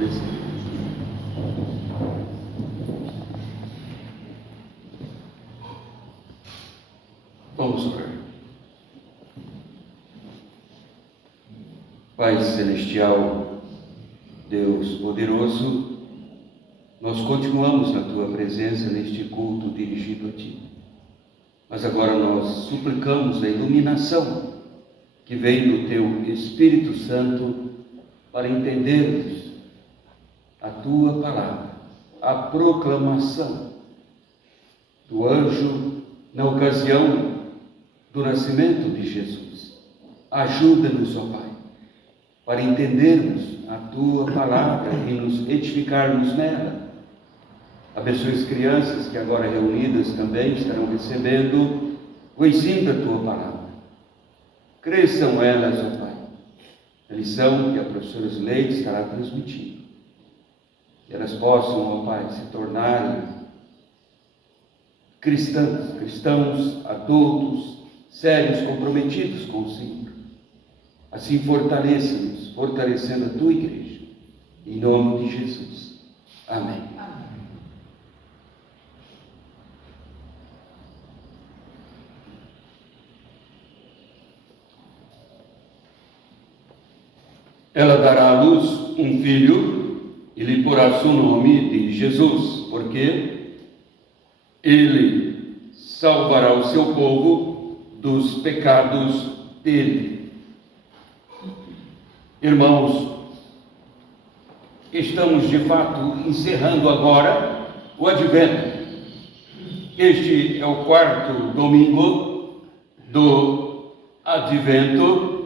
desse. Vamos orar. Pai Celestial, Deus poderoso, nós continuamos na Tua presença neste culto dirigido a Ti. Mas agora nós suplicamos a iluminação que vem do Teu Espírito Santo para entendermos a Tua palavra, a proclamação do anjo na ocasião do nascimento de Jesus. Ajuda-nos, ó Pai, para entendermos a Tua palavra e nos edificarmos nela. Abençoe as crianças que agora reunidas também estarão recebendo o ensino da Tua palavra. Cresçam elas, ó Pai, a lição que a professora Leite estará transmitindo. Que elas possam, ó Pai, se tornarem cristãos adultos, sérios, comprometidos com o Senhor. Assim fortaleça-nos, fortalecendo a Tua igreja. Em nome de Jesus. Amém. Ela dará à luz um filho e lhe porá o nome de Jesus, porque ele salvará o seu povo dos pecados dele. Irmãos, estamos de fato encerrando agora o Advento. Este é o 4º domingo do Advento.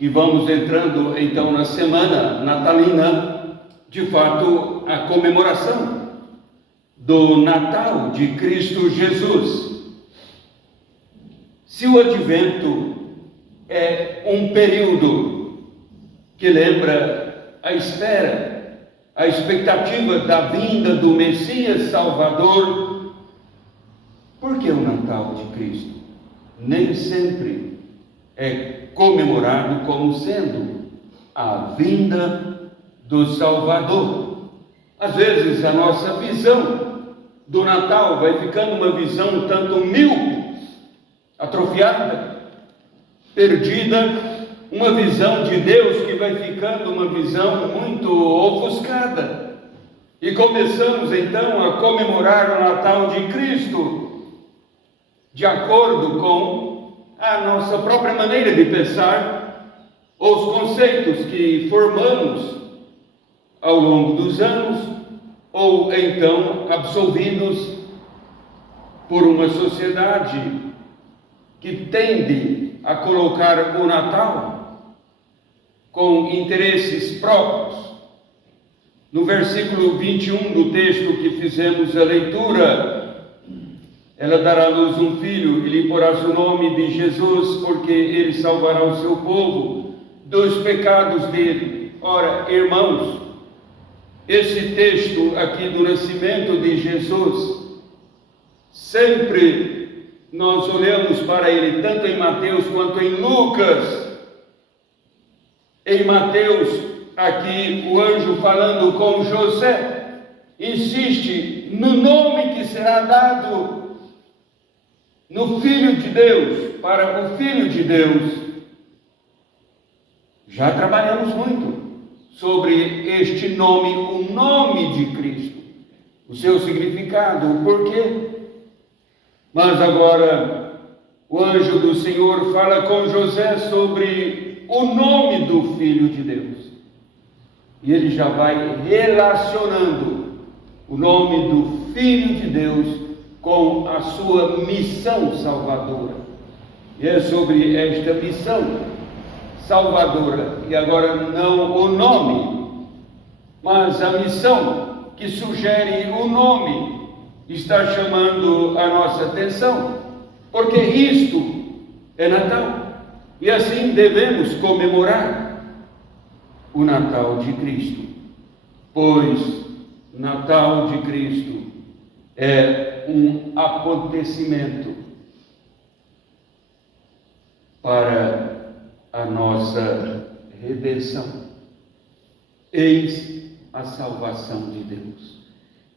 E vamos entrando então na semana natalina, de fato, a comemoração do Natal de Cristo Jesus. Se o Advento é um período que lembra a espera, a expectativa da vinda do Messias Salvador, por que o Natal de Cristo nem sempre é comemorado como sendo a vinda do Salvador? Às vezes a nossa visão do Natal vai ficando uma visão um tanto míope, atrofiada, perdida, uma visão de Deus que vai ficando uma visão muito ofuscada. E começamos então a comemorar o Natal de Cristo de acordo com a nossa própria maneira de pensar, os conceitos que formamos ao longo dos anos, ou então absolvidos por uma sociedade que tende a colocar o Natal com interesses próprios. No versículo 21 do texto que fizemos a leitura, ela dará à luz um filho e lhe porá o nome de Jesus, porque ele salvará o seu povo dos pecados dele. Ora, irmãos, esse texto aqui do nascimento de Jesus, sempre nós olhamos para ele, tanto em Mateus quanto em Lucas. Em Mateus, aqui o anjo falando com José, insiste no nome que será dado no Filho de Deus, para o Filho de Deus. Já trabalhamos muito sobre este nome, o nome de Cristo, o seu significado, o porquê. Mas agora o anjo do Senhor fala com José sobre o nome do Filho de Deus. E ele já vai relacionando o nome do Filho de Deus com a sua missão salvadora. E é sobre esta missão salvadora, e agora não o nome, mas a missão que sugere o nome, está chamando a nossa atenção, porque isto é Natal, e assim devemos comemorar o Natal de Cristo, pois o Natal de Cristo é um acontecimento para a nossa redenção. eis a salvação de Deus.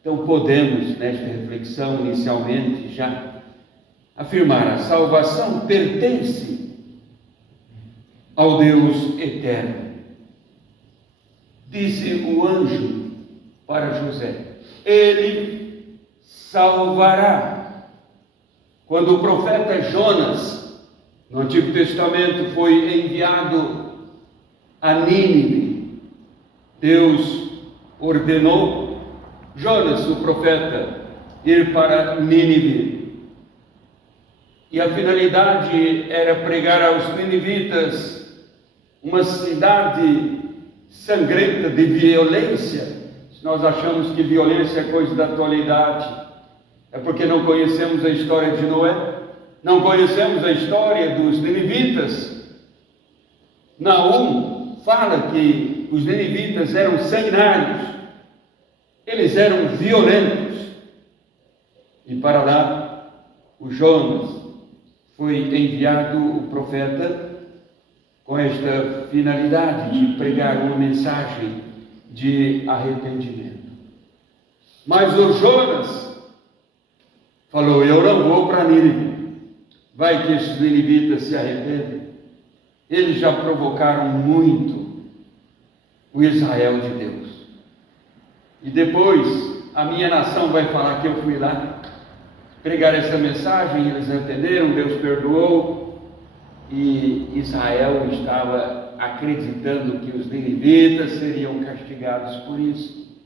Então podemos, nesta reflexão, inicialmente já afirmar: a salvação pertence ao Deus eterno. Disse o anjo para José: ele salvará. Quando o profeta Jonas, no Antigo Testamento, foi enviado a Nínive, Deus ordenou Jonas, o profeta, ir para Nínive. E a finalidade era pregar aos ninivitas, uma cidade sangrenta de violência. Se nós achamos que violência é coisa da atualidade, é porque não conhecemos a história de Noé, não conhecemos a história dos ninivitas. Naum fala que os ninivitas eram sanguinários, eles eram violentos. E para lá, o Jonas foi enviado, o profeta, com esta finalidade de pregar uma mensagem de arrependimento. Mas o Jonas falou: eu não vou para Nínive, vai que esses ninivitas se arrependem. Eles já provocaram muito o Israel de Deus. E depois a minha nação vai falar que eu fui lá pregar essa mensagem, eles entenderam, Deus perdoou, e Israel estava acreditando que os ninivitas seriam castigados por isso.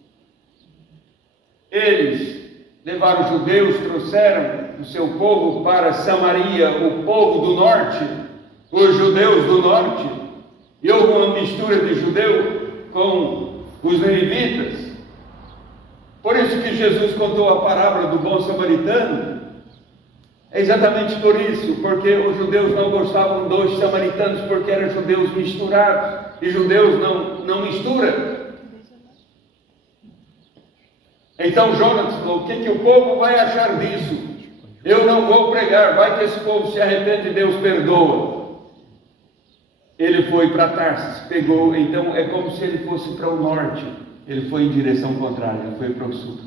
Eles levaram os judeus, trouxeram o seu povo para Samaria, o povo do norte, os judeus do norte, e houve uma mistura de judeu com os ninivitas. Por isso que Jesus contou a parábola do bom samaritano. É exatamente por isso, porque os judeus não gostavam dos samaritanos, porque eram judeus misturados, e judeus não misturam. Então Jonas falou: o que o povo vai achar disso? Eu não vou pregar, vai que esse povo se arrepende e Deus perdoa. Ele foi para Tarsis, pegou, então é como se ele fosse para o norte, ele foi em direção contrária, ele foi para o sul.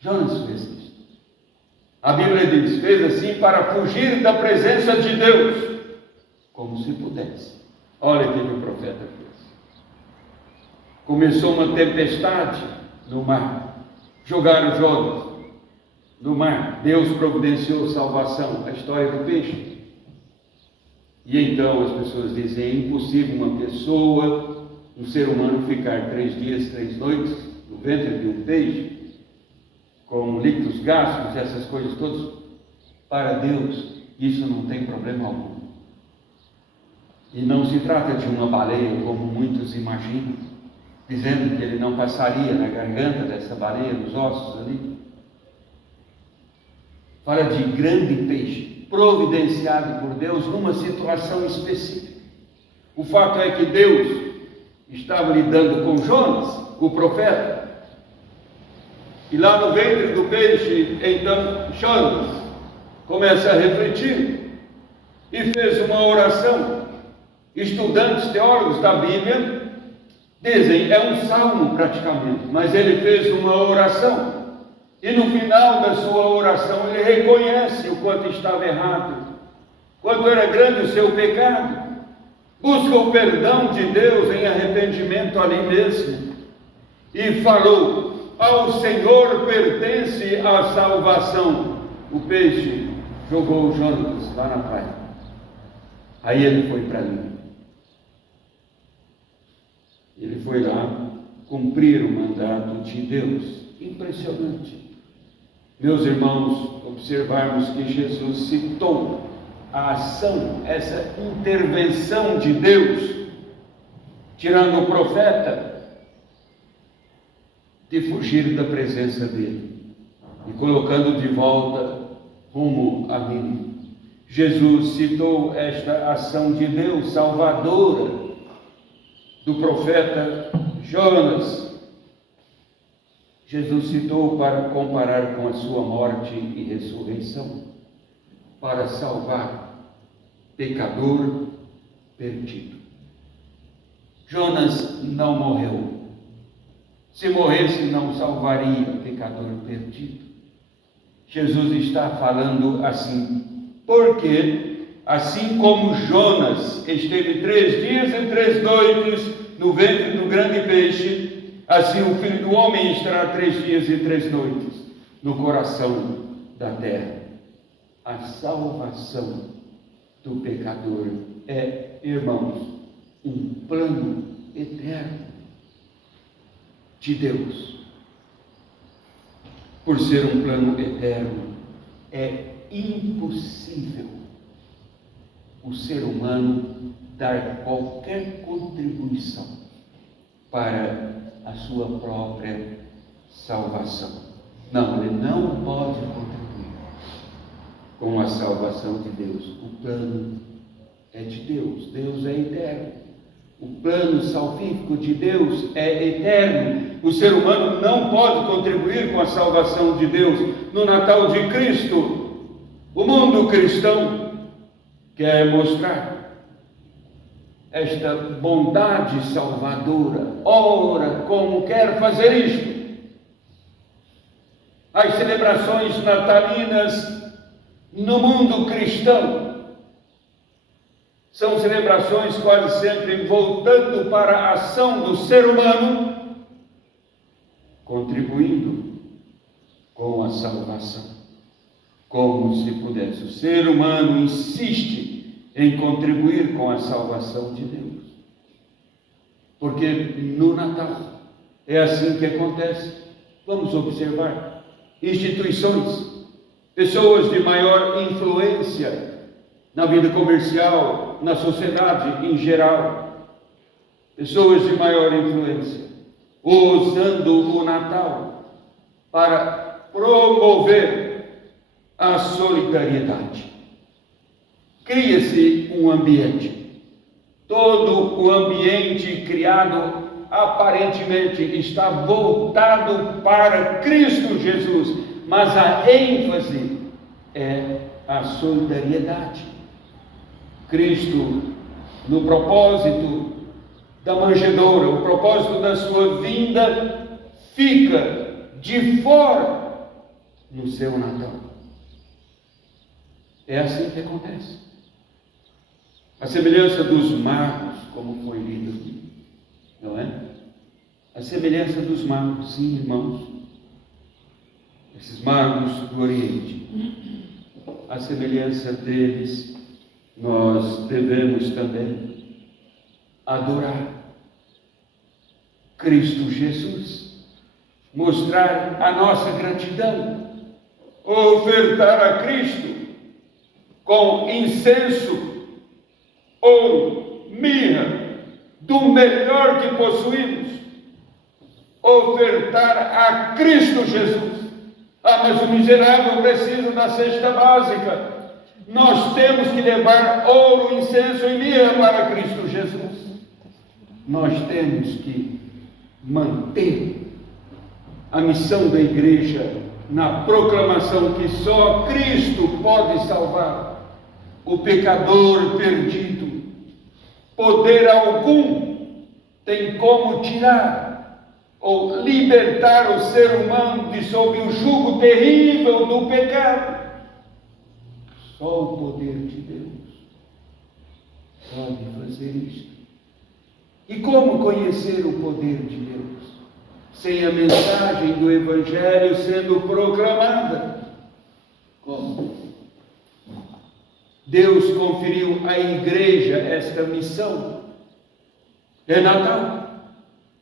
Jonas fez isso. A Bíblia diz: fez assim para fugir da presença de Deus, como se pudesse. Olha o que o profeta fez. Começou uma tempestade no mar, jogaram Jonas no mar, Deus providenciou salvação, a história do peixe. E então as pessoas dizem: é impossível uma pessoa, um ser humano, ficar 3 dias, 3 noites no ventre de um peixe, com líquidos gástricos, essas coisas todas. Para Deus isso não tem problema algum. E não se trata de uma baleia, como muitos imaginam, dizendo que ele não passaria na garganta dessa baleia, nos ossos ali. Fala de grande peixe, providenciado por Deus numa situação específica. O fato é que Deus estava lidando com Jonas, o profeta, e lá no ventre do peixe, então Jonas começa a refletir e fez uma oração. Estudantes, teólogos da Bíblia dizem, é um salmo praticamente, mas ele fez uma oração, e no final da sua oração ele reconhece o quanto estava errado, quanto era grande o seu pecado, busca o perdão de Deus em arrependimento ali mesmo, e falou: ao Senhor pertence a salvação. O peixe jogou Jonas lá na praia, aí ele foi para ali. Ele foi lá cumprir o mandato de Deus. Impressionante. Meus irmãos, observarmos que Jesus citou a ação, essa intervenção de Deus, tirando o profeta de fugir da presença dele e colocando de volta rumo a mim. Jesus citou esta ação de Deus salvadora do profeta Jonas. Jesus citou para comparar com a sua morte e ressurreição, para salvar pecador perdido. Jonas não morreu. Se morresse, não salvaria o pecador perdido. Jesus está falando assim, porque assim como Jonas esteve 3 dias e 3 noites no ventre do grande peixe, assim o Filho do Homem estará 3 dias e 3 noites no coração da terra. A salvação do pecador é, irmãos, um plano eterno de Deus. Por ser um plano eterno, é impossível o ser humano dar qualquer contribuição para a sua própria salvação. Não, ele não pode contribuir com a salvação de Deus. O plano é de Deus. Deus é eterno. O plano salvífico de Deus é eterno. O ser humano não pode contribuir com a salvação de Deus. No Natal de Cristo, o mundo cristão quer mostrar esta bondade salvadora. Ora, como quer fazer isto? As celebrações natalinas no mundo cristão são celebrações quase sempre voltando para a ação do ser humano, contribuindo com a salvação, como se pudesse. O ser humano insiste em contribuir com a salvação de Deus, porque no Natal é assim que acontece. Vamos observar instituições, pessoas de maior influência na vida comercial, na sociedade em geral, pessoas de maior influência, usando o Natal para promover a solidariedade. Cria-se um ambiente, todo o ambiente criado aparentemente está voltado para Cristo Jesus, mas a ênfase é a solidariedade. Cristo, no propósito da manjedoura, o propósito da sua vinda, fica de fora no seu Natal. É assim que acontece. A semelhança dos magos, como foi lido aqui, não é? A semelhança dos magos, sim, irmãos. Esses magos do Oriente, a semelhança deles, nós devemos também adorar Cristo Jesus, mostrar a nossa gratidão, ofertar a Cristo com incenso, ouro, mirra, do melhor que possuímos, ofertar a Cristo Jesus. Ah, mas o miserável precisa da cesta básica. Nós temos que levar ouro, incenso e mirra para Cristo Jesus. Nós temos que manter a missão da igreja na proclamação que só Cristo pode salvar o pecador perdido. Poder algum tem como tirar ou libertar o ser humano de sob o jugo terrível do pecado. Só o poder de Deus pode fazer isto. E como conhecer o poder de Deus? Sem a mensagem do Evangelho sendo proclamada. Como? Deus conferiu à igreja esta missão. É Natal.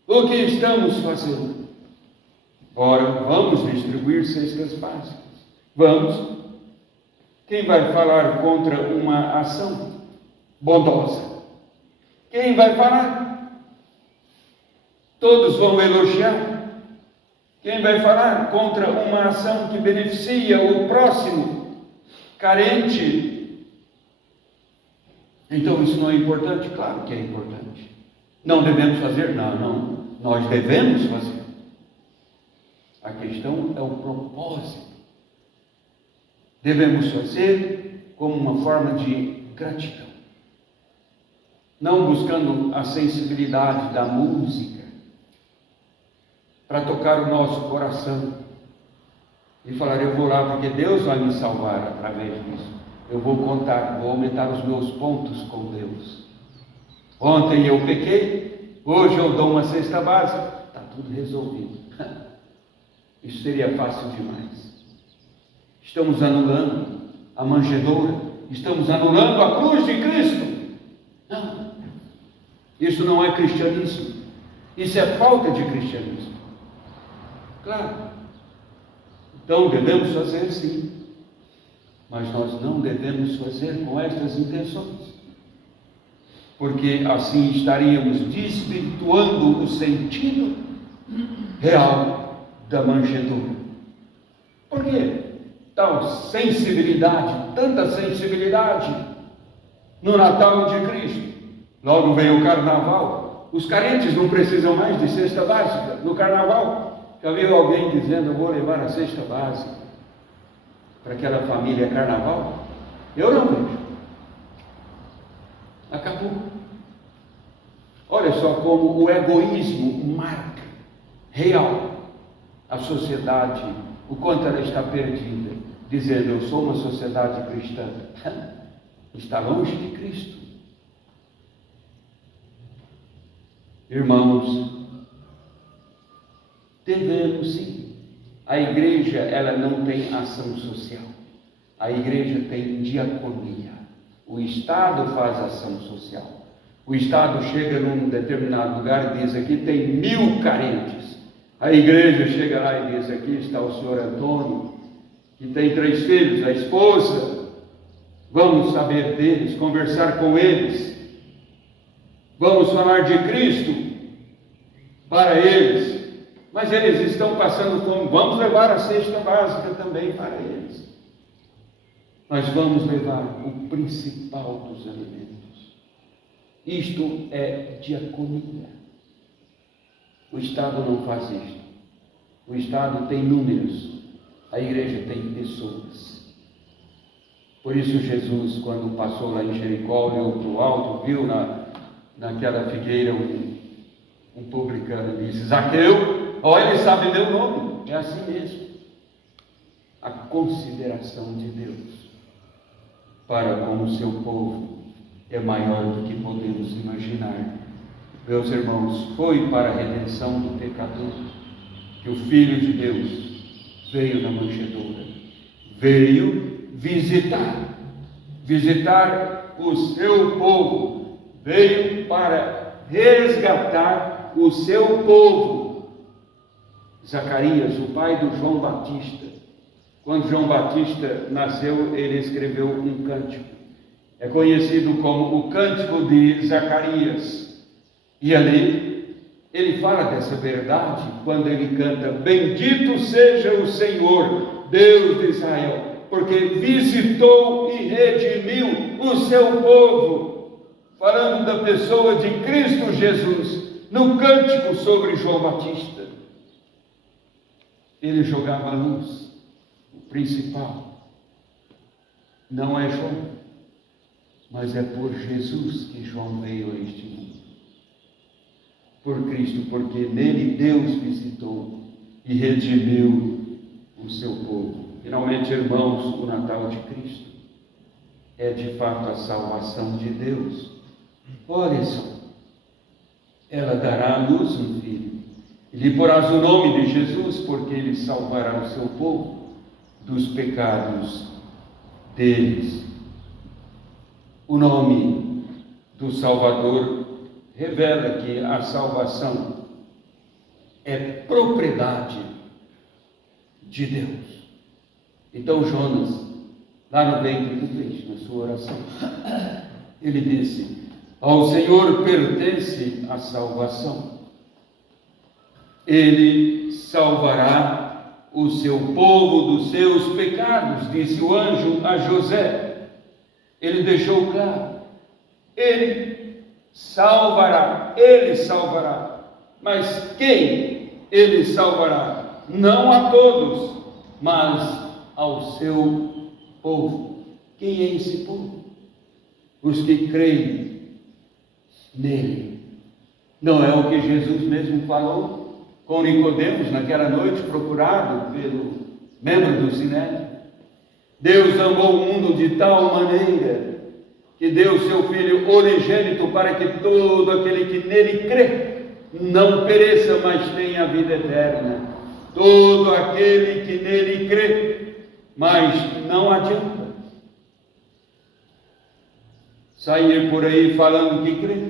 O que estamos fazendo? Ora, vamos distribuir cestas básicas. Vamos. Quem vai falar contra uma ação bondosa? Quem vai falar? Todos vão elogiar. Quem vai falar contra uma ação que beneficia o próximo, carente? Então isso não é importante? Claro que é importante. Não devemos fazer? Não. Nós devemos fazer. A questão é o propósito. Devemos fazer como uma forma de gratidão. não buscando a sensibilidade da música para tocar o nosso coração e falar: eu vou lá porque Deus vai me salvar através disso. Eu vou contar, vou aumentar os meus pontos com Deus. Ontem eu pequei, hoje eu dou uma cesta básica, está tudo resolvido. Isso seria fácil demais. Estamos anulando a manjedoura, estamos anulando a cruz de Cristo. Não, isso não é cristianismo, isso é falta de cristianismo. Claro, então devemos fazer sim, mas nós não devemos fazer com estas intenções, porque assim estaríamos desvirtuando o sentido real da manjedoura. Por quê? Tal sensibilidade, tanta sensibilidade no Natal de Cristo. Logo vem o Carnaval. Os carentes não precisam mais de cesta básica no Carnaval. Já viu alguém dizendo: eu vou levar a cesta básica para aquela família Carnaval? Eu não vejo. Acabou. Olha só como o egoísmo marca real a sociedade, o quanto ela está perdida, dizendo: eu sou uma sociedade cristã. Está longe de Cristo. Irmãos, devemos sim. A igreja, ela não tem ação social. A igreja tem diaconia. O Estado faz ação social. O Estado chega num determinado lugar e diz: aqui tem 1000 carentes. A igreja chega lá e diz: aqui está o senhor Antônio, que tem 3 filhos, a esposa. Vamos saber deles, conversar com eles. Vamos falar de Cristo para eles. Mas eles estão passando fome. Vamos levar a cesta básica também para eles. Nós vamos levar o principal dos alimentos. Isto é diaconia. O Estado não faz isto. O Estado tem números, a igreja tem pessoas. Por isso Jesus, quando passou lá em Jericó, olhou para o alto, viu naquela figueira um publicano, disse: Zaqueu, olha, ele sabe meu nome. É assim mesmo. A consideração de Deus para com o seu povo é maior do que podemos imaginar. Meus irmãos, foi para a redenção do pecador que o Filho de Deus veio na manjedoura. Veio visitar o seu povo. Veio para resgatar o seu povo. Zacarias, o pai do João Batista, quando João Batista nasceu, ele escreveu um cântico. É conhecido como o Cântico de Zacarias. E ali, ele fala dessa verdade, quando ele canta: bendito seja o Senhor, Deus de Israel, porque visitou e redimiu o seu povo. Falando da pessoa de Cristo Jesus, no cântico sobre João Batista. Ele jogava a luz, o principal. Não é João, mas é por Jesus que João veio a este mundo. Por Cristo, porque nele Deus visitou e redimiu o seu povo. Finalmente, irmãos, o Natal de Cristo é de fato a salvação de Deus. Olha só, ela dará à luz um filho, e lhe porás o nome de Jesus, porque ele salvará o seu povo dos pecados deles. O nome do Salvador revela que a salvação é propriedade de Deus. Então Jonas, lá no ventre do peixe, na sua oração, ele disse: ao Senhor pertence a salvação. Ele salvará o seu povo dos seus pecados, disse o anjo a José. Ele deixou claro: ele salvará. Mas quem ele salvará? Não a todos, mas ao seu povo. Quem é esse povo? Os que creem nele. Não é o que Jesus mesmo falou com Nicodemos naquela noite, procurado pelo membro do Sinédrio? Deus amou o mundo de tal maneira que deu seu Filho unigênito para que todo aquele que nele crê não pereça, mas tenha a vida eterna. Todo aquele que nele crê, mas não adianta sair por aí falando que crê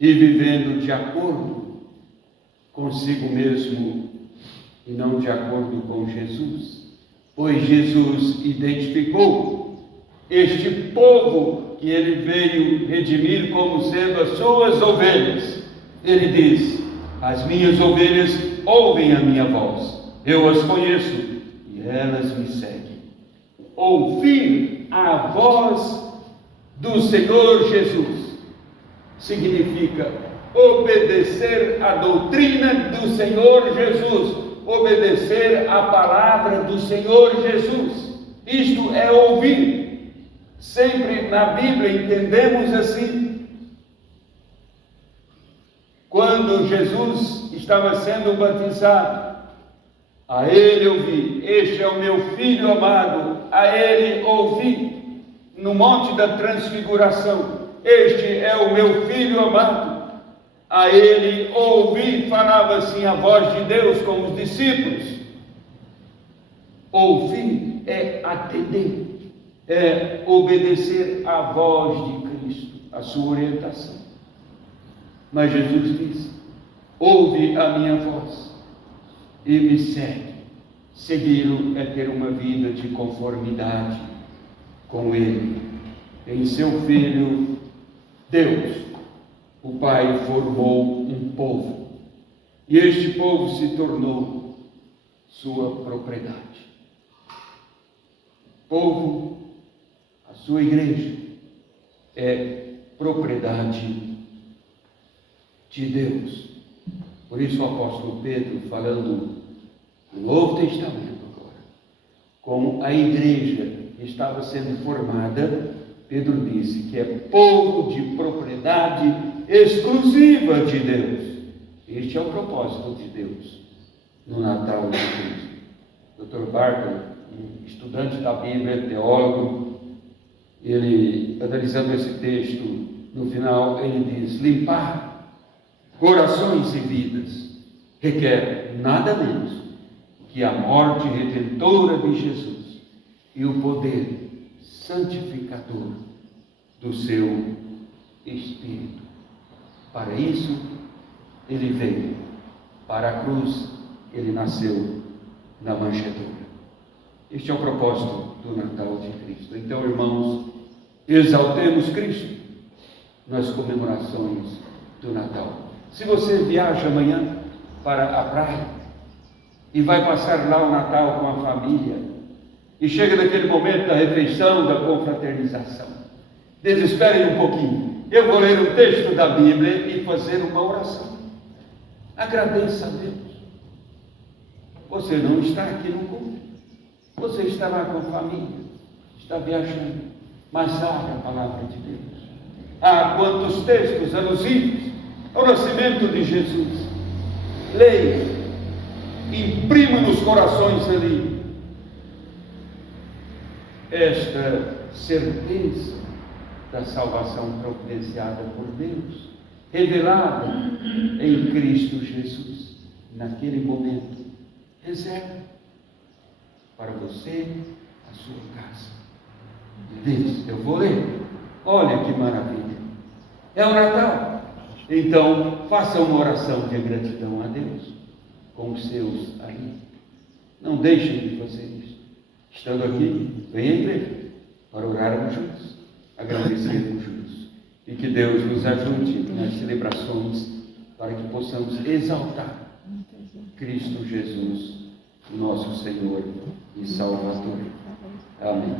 e vivendo de acordo consigo mesmo e não de acordo com Jesus. Pois Jesus identificou este povo que ele veio redimir como sendo as suas ovelhas. Ele diz: as minhas ovelhas ouvem a minha voz, eu as conheço e elas me seguem. Ouvir a voz do Senhor Jesus significa obedecer à doutrina do Senhor Jesus, obedecer à palavra do Senhor Jesus. Isto é ouvir. Sempre na Bíblia entendemos assim. Quando Jesus estava sendo batizado, a ele ouvi, este é o meu filho amado, a ele ouvi. No monte da transfiguração, este é o meu filho amado, a ele ouvi. Falava assim a voz de Deus com os discípulos. Ouvir é atender, é obedecer à voz de Cristo, a sua orientação. Mas Jesus disse: ouve a minha voz e me segue. Segui-lo é ter uma vida de conformidade com Ele. Em seu Filho, Deus, o Pai, formou um povo, e este povo se tornou sua propriedade. Povo, a sua igreja, é propriedade de Deus. Por isso o apóstolo Pedro, falando no Novo Testamento agora, como a igreja estava sendo formada, Pedro disse que é povo de propriedade exclusiva de Deus. Este é o propósito de Deus no Natal de Cristo. Dr. Barker, um estudante da Bíblia, teólogo, ele, analisando esse texto, no final ele diz: limpar corações e vidas requer nada menos que a morte redentora de Jesus e o poder santificador do seu Espírito. Para isso ele veio, para a cruz ele nasceu na manjedoura. Este é o propósito do Natal de Cristo. Então, irmãos, exaltemos Cristo nas comemorações do Natal. Se você viaja amanhã para a praia e vai passar lá o Natal com a família, e chega naquele momento da refeição, da confraternização, desespere um pouquinho. Eu vou ler um texto da Bíblia e fazer uma oração. Agradeça a Deus. Você não está aqui no culto, você está lá com a família, está viajando, mas sabe a palavra de Deus. Há quantos textos alusivos ao nascimento de Jesus. Leia, imprima nos corações ali esta certeza da salvação providenciada por Deus, revelada em Cristo Jesus. Naquele momento, reserve para você a sua casa. Diz: eu vou ler. Olha que maravilha, é o Natal. Então faça uma oração de gratidão a Deus com os seus ali. Não deixem de fazer isso. Estando aqui, venha à igreja para orarmos juntos, agradecermos juntos, e que Deus nos ajude nas celebrações para que possamos exaltar Cristo Jesus, nosso Senhor e Salvador. Amém.